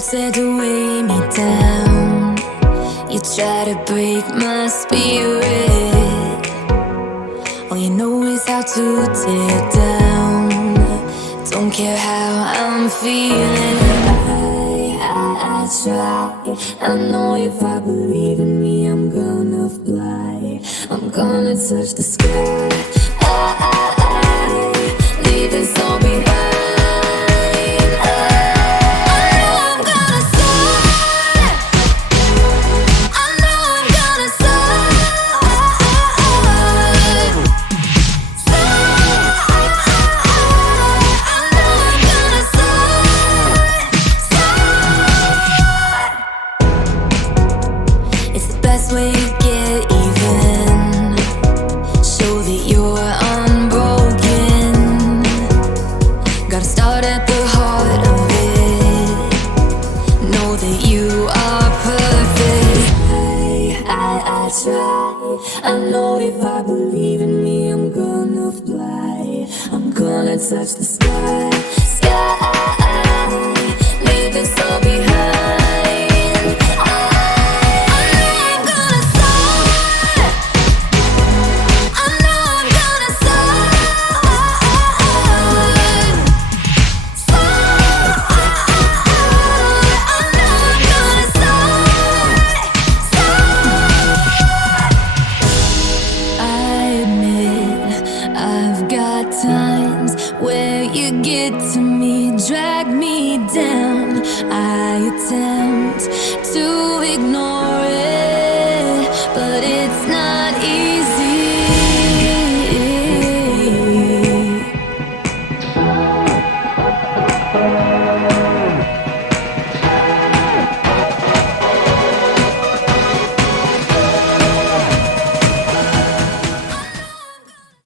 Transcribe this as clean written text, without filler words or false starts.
said to weigh me down. You try to break my spirit. All you know is how to tear down. Don't care how I'm feeling. I try. I know if I believe in me, I'm gonna fly. I'm gonna touch the sky. Leave this all behind. I know if I believe in me, I'm gonna fly. I'm gonna touch the sky, sky. Leave this all behind. I know I'm gonna soar. I know I'm gonna soar. I know I'm gonna soar. Times where you get to me, drag me down. I attempt to ignore it, but it's not easy.